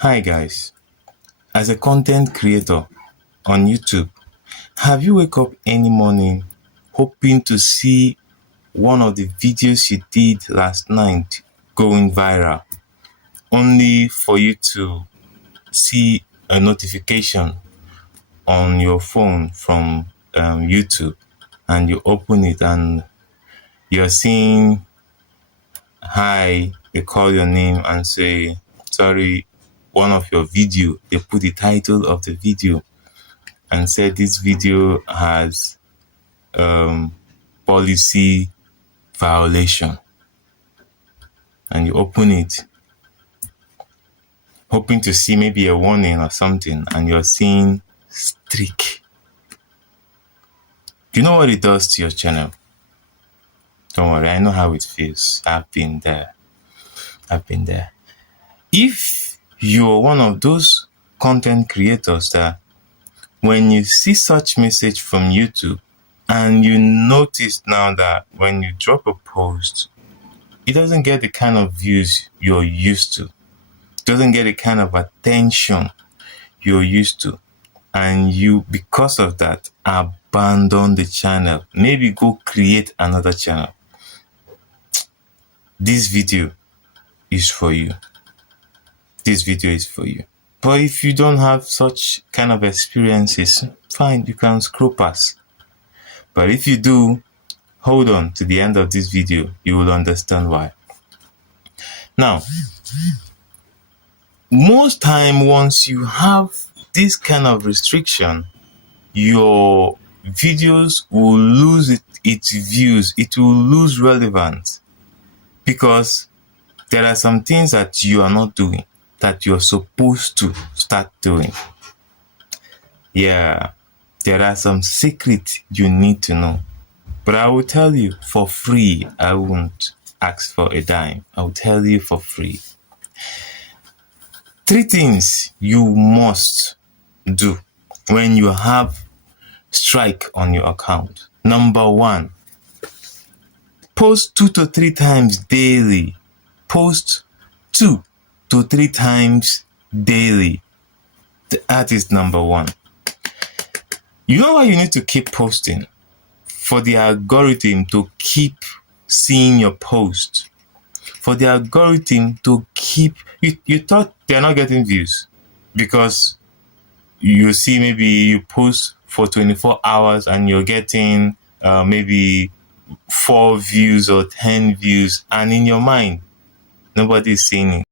Hi guys, as a content creator on YouTube, have you wake up any morning hoping to see one of the videos you did last night going viral, only for you to see a notification on your phone from YouTube, and you open it and you're seeing hi, they call your name and say, sorry, one of your video, they put the title of the video and said this video has policy violation, and you open it hoping to see maybe a warning or something, and you're seeing streak. Do you know what it does to your channel? Don't worry, I know how it feels. I've been there. If you're one of those content creators that when you see such message from YouTube and you notice now that when you drop a post, it doesn't get the kind of views you're used to, it doesn't get the kind of attention you're used to, and you, because of that, abandon the channel, maybe go create another channel, this video is for you. This video is for you. But if you don't have such kind of experiences, fine, you can scroll past. But if you do, hold on to the end of this video, you will understand why. Now, most time once you have this kind of restriction, your videos will lose its views, it will lose relevance, because there are some things that you are not doing that you're supposed to start doing. Yeah, there are some secrets you need to know. But I will tell you for free. I won't ask for a dime. I will tell you for free. 3 things you must do when you have strike on your account. Number 1, post 2 to 3 times daily. Post 2 to 3 times daily. That is number 1. You know why you need to keep posting? For the algorithm to keep seeing your post. For the algorithm to keep... You thought they're not getting views because you see maybe you post for 24 hours and you're getting maybe 4 views or 10 views, and in your mind, nobody's seeing it.